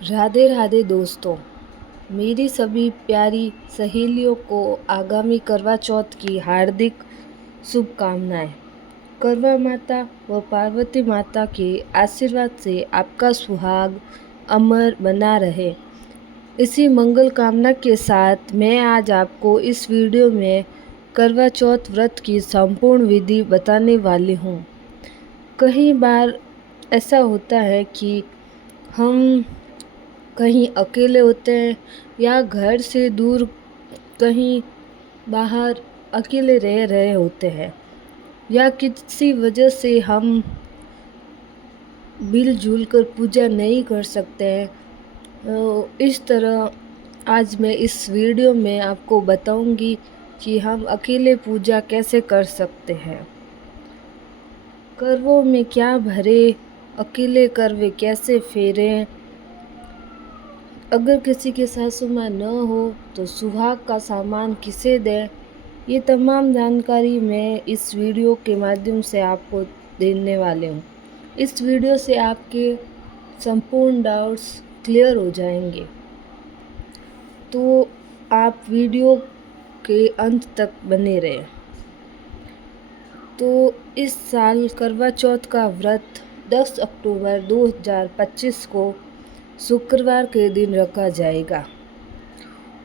राधे राधे दोस्तों। मेरी सभी प्यारी सहेलियों को आगामी करवा चौथ की हार्दिक शुभकामनाएं। करवा माता व पार्वती माता के आशीर्वाद से आपका सुहाग अमर बना रहे, इसी मंगल कामना के साथ मैं आज आपको इस वीडियो में करवा चौथ व्रत की संपूर्ण विधि बताने वाली हूँ। कई बार ऐसा होता है कि हम कहीं अकेले होते हैं या घर से दूर कहीं बाहर अकेले रह रहे होते हैं, या किसी वजह से हम मिलजुल कर पूजा नहीं कर सकते हैं। इस तरह आज मैं इस वीडियो में आपको बताऊंगी कि हम अकेले पूजा कैसे कर सकते हैं, करवों में क्या भरे, अकेले करवे कैसे फेरें, अगर किसी के सासू माँ न हो तो सुहाग का सामान किसे दें। ये तमाम जानकारी मैं इस वीडियो के माध्यम से आपको देने वाले हूँ। इस वीडियो से आपके संपूर्ण डाउट्स क्लियर हो जाएंगे, तो आप वीडियो के अंत तक बने रहें। तो इस साल करवा चौथ का व्रत 10 अक्टूबर 2025 को शुक्रवार के दिन रखा जाएगा।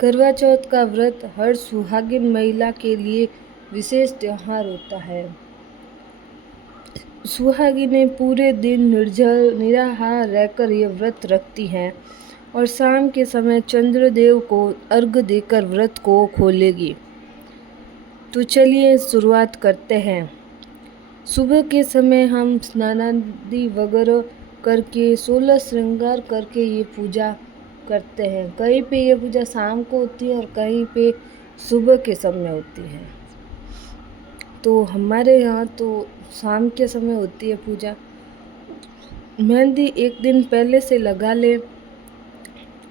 करवा चौथ का व्रत हर सुहागिन महिला के लिए विशेष त्योहार होता है। सुहागिनें पूरे दिन निर्जल निराहार रहकर यह व्रत रखती हैं और शाम के समय चंद्रदेव को अर्घ्य देकर व्रत को खोलेगी। तो चलिए शुरुआत करते हैं। सुबह के समय हम स्नानादि वगैरह करके 16 श्रृंगार करके ये पूजा करते हैं। कहीं पे ये पूजा शाम को होती है और कहीं पे सुबह के समय होती है। तो हमारे यहाँ तो शाम के समय होती है पूजा। मेहंदी एक दिन पहले से लगा ले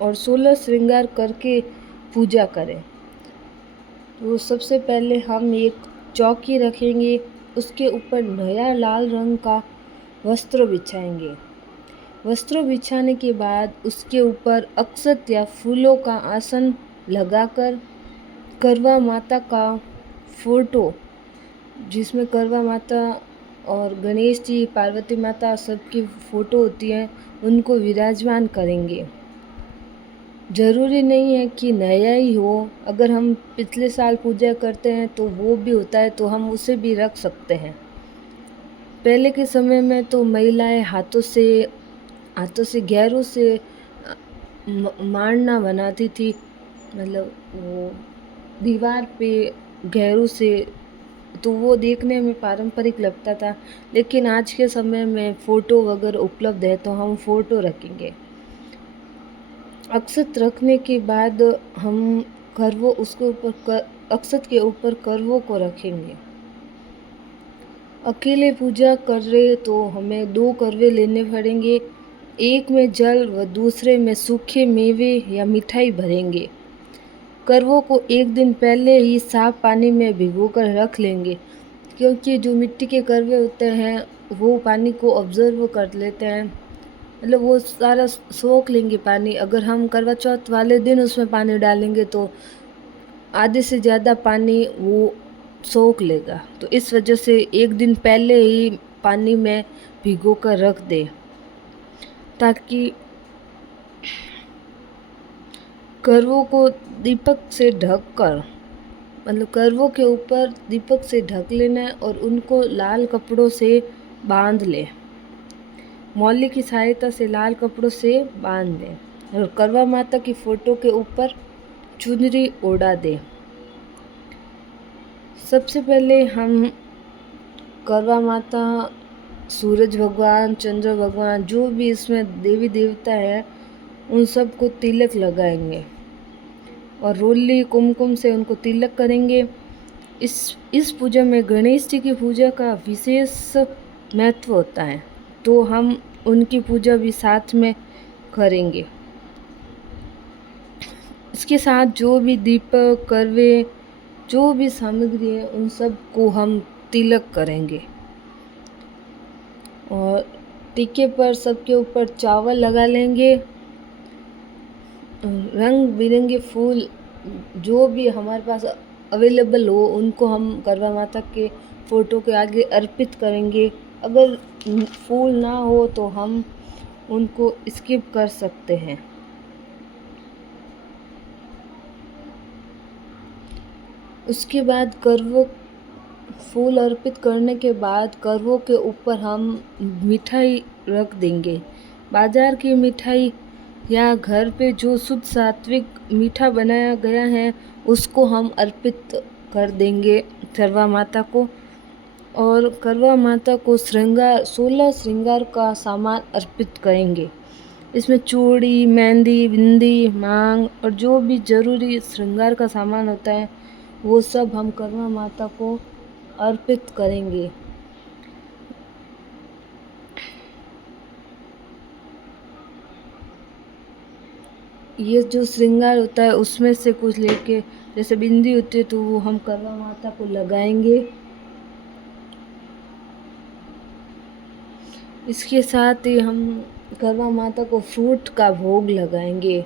और 16 श्रृंगार करके पूजा करें। तो सबसे पहले हम एक चौकी रखेंगे, उसके ऊपर नया लाल रंग का वस्त्र बिछाएंगे। वस्त्र बिछाने के बाद उसके ऊपर अक्षत या फूलों का आसन लगाकर करवा माता का फोटो, जिसमें करवा माता और गणेश जी, पार्वती माता सबकी फ़ोटो होती है, उनको विराजमान करेंगे। ज़रूरी नहीं है कि नया ही हो, अगर हम पिछले साल पूजा करते हैं तो वो भी होता है तो हम उसे भी रख सकते हैं। पहले के समय में तो महिलाएं हाथों से गैरों से मांडना बनाती थी, मतलब वो दीवार पे गैरों से, तो वो देखने में पारंपरिक लगता था। लेकिन आज के समय में फ़ोटो वगैरह उपलब्ध है तो हम फ़ोटो रखेंगे। अक्षत रखने के बाद हम करवो उसके ऊपर अक्षत के ऊपर करवों को रखेंगे। अकेले पूजा कर रहे तो हमें 2 करवे लेने पड़ेंगे। एक में जल व दूसरे में सूखे मेवे या मिठाई भरेंगे। करवों को एक दिन पहले ही साफ पानी में भिगोकर रख लेंगे, क्योंकि जो मिट्टी के करवे होते हैं वो पानी को ऑब्जर्व कर लेते हैं, मतलब वो सारा सोख लेंगे पानी। अगर हम करवा चौथ वाले दिन उसमें पानी डालेंगे तो आधे से ज़्यादा पानी वो सोख लेगा। तो इस वजह से एक दिन पहले ही पानी में भिगो कर रख दे, ताकि करवों को दीपक से ढककर, मतलब करवों के ऊपर दीपक से ढक लेना है और उनको लाल कपड़ों से बांध ले। मौली की सहायता से लाल कपड़ों से बांध दें और करवा माता की फ़ोटो के ऊपर चुनरी ओढ़ा दें। सबसे पहले हम करवा माता, सूरज भगवान, चंद्र भगवान, जो भी इसमें देवी देवता है, उन सबको तिलक लगाएंगे और रोली कुमकुम से उनको तिलक करेंगे। इस पूजा में गणेश जी की पूजा का विशेष महत्व होता है, तो हम उनकी पूजा भी साथ में करेंगे। इसके साथ जो भी दीपक, करवे, जो भी सामग्री है, उन सब को हम तिलक करेंगे और टीके पर सबके ऊपर चावल लगा लेंगे रंग बिरंगे फूल जो भी हमारे पास अवेलेबल हो उनको हम करवा माता के फ़ोटो के आगे अर्पित करेंगे। अगर फूल ना हो तो हम उनको स्किप कर सकते हैं। उसके बाद करवों फूल अर्पित करने के बाद करवों के ऊपर हम मिठाई रख देंगे। बाज़ार की मिठाई या घर पे जो शुद्ध सात्विक मीठा बनाया गया है उसको हम अर्पित कर देंगे करवा माता को। और करवा माता को 16 श्रृंगार का सामान अर्पित करेंगे। इसमें चूड़ी, मेहंदी, बिंदी, मांग और जो भी ज़रूरी श्रृंगार का सामान होता है वो सब हम करवा माता को अर्पित करेंगे। ये जो श्रृंगार होता है उसमें से कुछ लेके, जैसे बिंदी होती है तो वो हम करवा माता को लगाएंगे। इसके साथ ही हम करवा माता को फ्रूट का भोग लगाएंगे।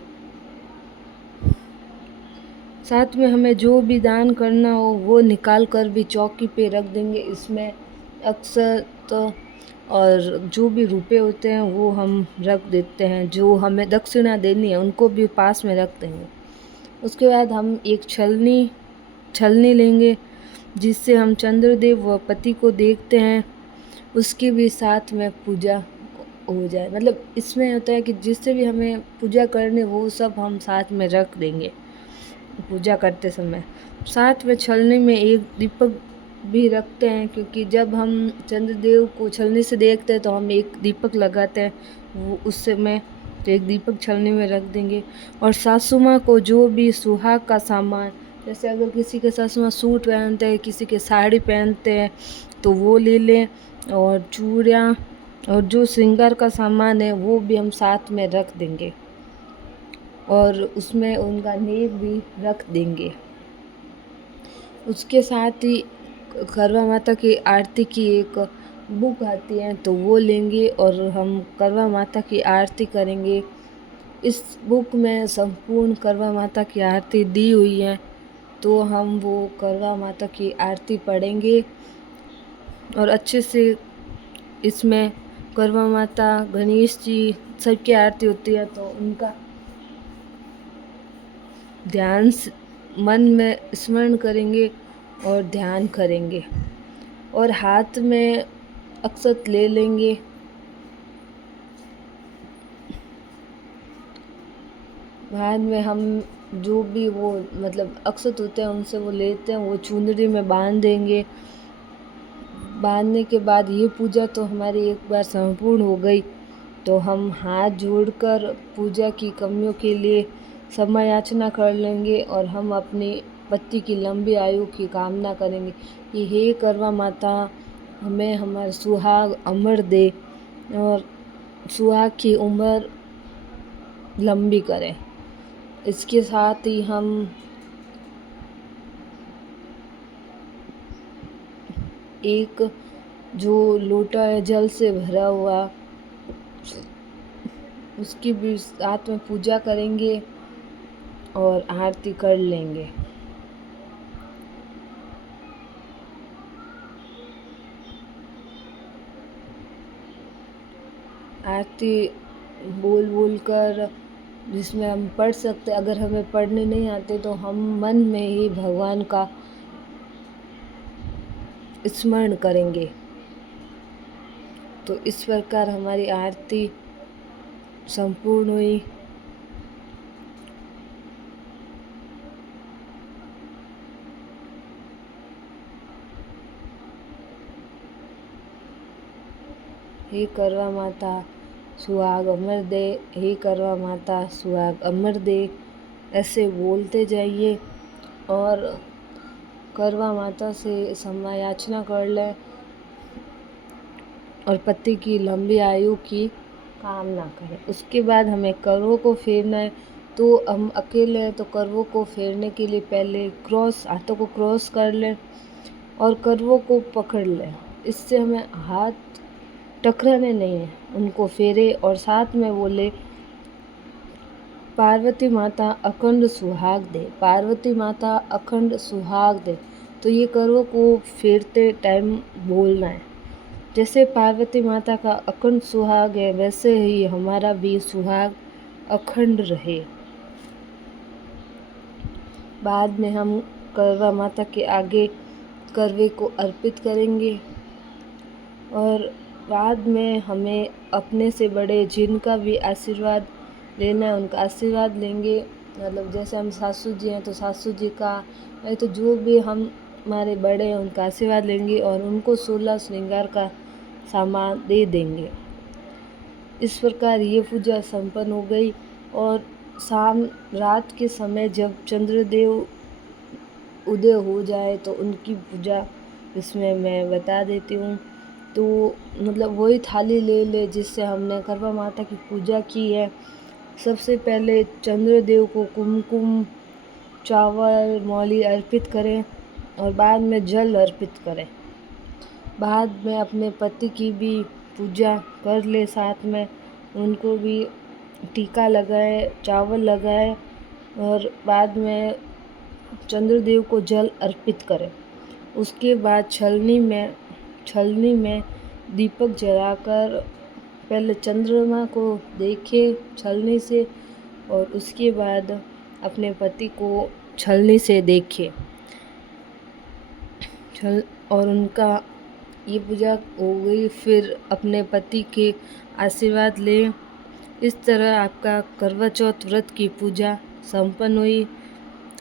साथ में हमें जो भी दान करना हो वो निकाल कर भी चौकी पे रख देंगे। इसमें अक्षत और जो भी रुपए होते हैं वो हम रख देते हैं। जो हमें दक्षिणा देनी है उनको भी पास में रख देंगे। उसके बाद हम एक छलनी लेंगे जिससे हम चंद्रदेव व पति को देखते हैं, उसकी भी साथ में पूजा हो जाए। मतलब इसमें होता है कि जिससे भी हमें पूजा करनी वो सब हम साथ में रख देंगे पूजा करते समय। साथ में छलनी में एक दीपक भी रखते हैं, क्योंकि जब हम चंद्रदेव को छलनी से देखते हैं तो हम एक दीपक लगाते हैं, वो उस समय तो एक दीपक छलनी में रख देंगे। और सासू माँ को जो भी सुहाग का सामान, जैसे अगर किसी के सासू माँ सूट पहनते हैं, किसी के साड़ी पहनते हैं तो वो ले लें। और चूड़ियाँ और जो श्रृंगार का सामान है वो भी हम साथ में रख देंगे और उसमें उनका नेक भी रख देंगे। उसके साथ ही करवा माता की आरती की एक बुक आती है तो वो लेंगे और हम करवा माता की आरती करेंगे। इस बुक में संपूर्ण करवा माता की आरती दी हुई है, तो हम वो करवा माता की आरती पढ़ेंगे और अच्छे से इसमें करवा माता, गणेश जी सबकी आरती होती है तो उनका ध्यान मन में स्मरण करेंगे और ध्यान करेंगे और हाथ में अक्षत ले लेंगे। बाद में हम जो भी वो मतलब अक्षत होते हैं उनसे वो लेते हैं, वो चुनरी में बांध देंगे। बांधने के बाद ये पूजा तो हमारी एक बार संपूर्ण हो गई, तो हम हाथ जोड़कर पूजा की कमियों के लिए क्षमा याचना कर लेंगे और हम अपने पति की लंबी आयु की कामना करेंगे कि हे करवा माता, हमें हमारा सुहाग अमर दे और सुहाग की उम्र लंबी करें। इसके साथ ही हम एक जो लोटा है जल से भरा हुआ, उसकी भी साथ में पूजा करेंगे और आरती कर लेंगे। आरती बोल बोल कर जिसमें हम पढ़ सकते, अगर हमें पढ़ने नहीं आते तो हम मन में ही भगवान का स्मरण करेंगे। तो इस प्रकार हमारी आरती संपूर्ण हुई। हे करवा माता सुहाग अमर दे, हे करवा माता सुहाग अमर दे, ऐसे बोलते जाइए और करवा माता से क्षमा याचना कर लें और पति की लंबी आयु की कामना करें। उसके बाद हमें करवों को फेरना है, तो हम अकेले हैं तो करवों को फेरने के लिए पहले हाथों को क्रॉस कर लें और करवों को पकड़ लें। इससे हमें हाथ टकराने नहीं है, उनको फेरे और साथ में बोले पार्वती माता अखंड सुहाग दे, पार्वती माता अखंड सुहाग दे। तो ये करवों को फेरते टाइम बोलना है। जैसे पार्वती माता का अखंड सुहाग है, वैसे ही हमारा भी सुहाग अखंड रहे। बाद में हम करवा माता के आगे करवे को अर्पित करेंगे और बाद में हमें अपने से बड़े जिनका भी आशीर्वाद लेना है उनका आशीर्वाद लेंगे। मतलब जैसे हम सासू जी हैं तो सासू जी का, तो जो भी हम हमारे बड़े हैं उनका आशीर्वाद लेंगे और उनको 16 श्रृंगार का सामान दे देंगे। इस प्रकार ये पूजा संपन्न हो गई। और शाम रात के समय जब चंद्रदेव उदय हो जाए तो उनकी पूजा इसमें मैं बता देती हूँ। तो मतलब वही थाली ले ले जिससे हमने करवा माता की पूजा की है। सबसे पहले चंद्रदेव को कुमकुम, चावल, मौली अर्पित करें और बाद में जल अर्पित करें। बाद में अपने पति की भी पूजा कर ले, साथ में उनको भी टीका लगाए, चावल लगाए और बाद में चंद्रदेव को जल अर्पित करें। उसके बाद छलनी में दीपक जलाकर पहले चंद्रमा को देखे छलनी से और उसके बाद अपने पति को छलनी से देखे और उनका ये पूजा हो गई। फिर अपने पति के आशीर्वाद लें। इस तरह आपका करवा चौथ व्रत की पूजा संपन्न हुई।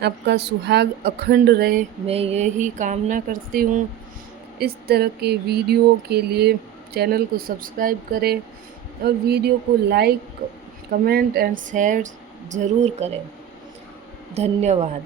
आपका सुहाग अखंड रहे, मैं यही कामना करती हूँ। इस तरह के वीडियो के लिए चैनल को सब्सक्राइब करें और वीडियो को लाइक, कमेंट एंड शेयर ज़रूर करें। धन्यवाद।